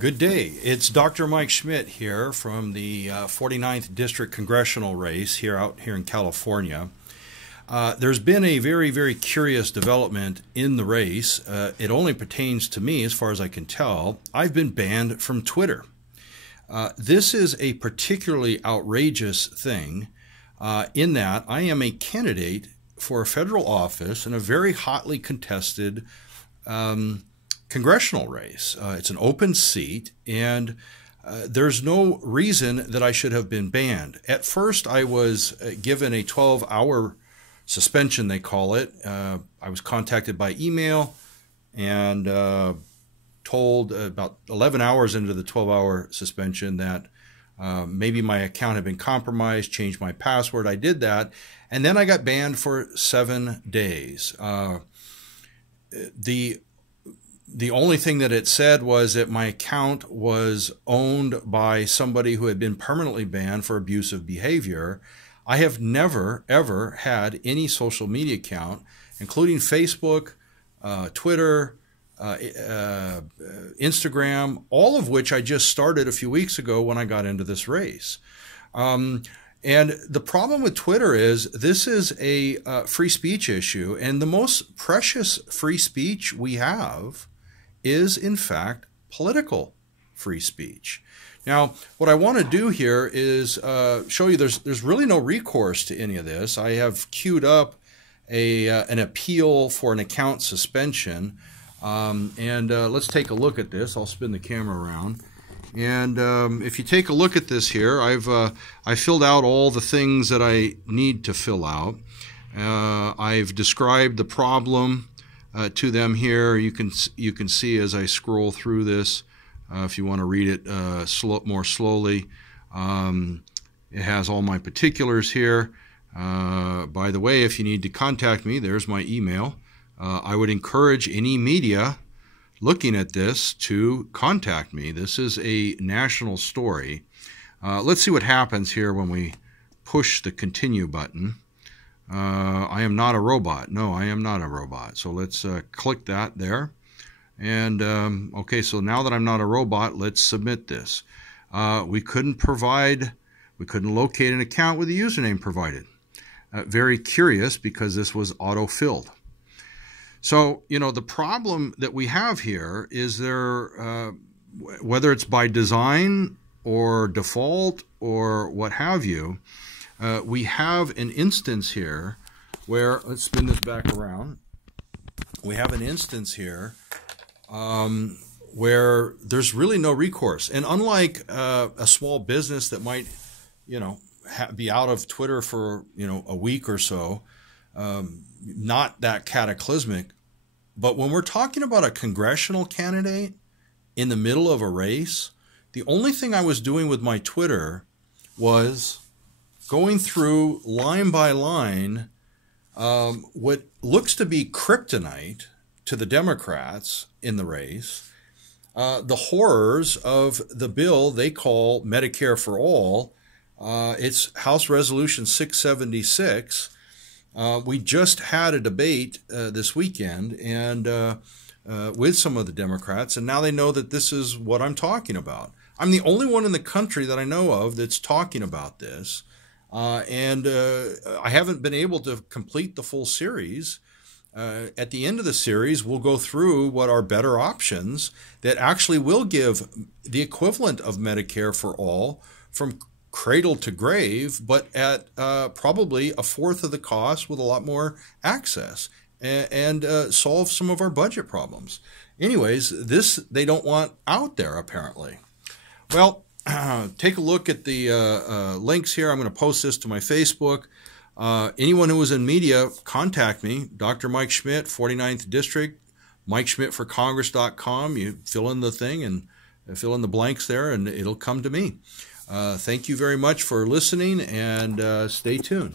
Good day. It's Dr. Mike Schmidt here from the 49th District Congressional race here in California. There's been a very curious development in the race. It only pertains to me as far as I can tell. I've been banned from Twitter. This is a particularly outrageous thing in that I am a candidate for a federal office in a very hotly contested congressional race. It's an open seat, and there's no reason that I should have been banned. At first, I was given a 12-hour suspension, they call it. I was contacted by email and told about 11 hours into the 12-hour suspension that maybe my account had been compromised, changed my password. I did that, and then I got banned for 7 days. The only thing that it said was that my account was owned by somebody who had been permanently banned for abusive behavior. I have never, ever had any social media account, including Facebook, Twitter, Instagram, all of which I just started a few weeks ago when I got into this race. And the problem with Twitter is this is a free speech issue, and the most precious free speech we have is, in fact, political free speech. Now, what I want to do here is show you there's really no recourse to any of this. I have queued up an appeal for an account suspension, and let's take a look at this. I'll spin the camera around. And if you take a look at this here, I filled out all the things that I need to fill out. I've described the problem to them here. You can see as I scroll through this, if you want to read it more slowly. It has all my particulars here. By the way, if you need to contact me, there's my email. I would encourage any media looking at this to contact me. This is a national story. Let's see what happens here when we push the continue button. I am not a robot. No, I am not a robot. So let's click that there. And okay, so now that I'm not a robot, let's submit this. We couldn't locate an account with a username provided. Very curious, because this was auto-filled. So, you know, the problem that we have here is whether it's by design or default or what have you, we have an instance here where, let's spin this back around. We have an instance here where there's really no recourse. And unlike a small business that might, be out of Twitter for, a week or so, not that cataclysmic. But when we're talking about a congressional candidate in the middle of a race, the only thing I was doing with my Twitter was going through line by line what looks to be kryptonite to the Democrats in the race, the horrors of the bill they call Medicare for All. It's House Resolution 676. We just had a debate this weekend and with some of the Democrats, and now they know that this is what I'm talking about. I'm the only one in the country that I know of that's talking about this, and I haven't been able to complete the full series. At the end of the series, we'll go through what are better options that actually will give the equivalent of Medicare for All from cradle to grave, but at probably a fourth of the cost with a lot more access, and solve some of our budget problems. Anyways, this they don't want out there, apparently. Well, take a look at the links here. I'm going to post this to my Facebook. Anyone who was in media, contact me, Dr. Mike Schmidt, 49th District, MikeSchmidtForCongress.com. You fill in the thing and fill in the blanks there, and it'll come to me. Thank you very much for listening, and stay tuned.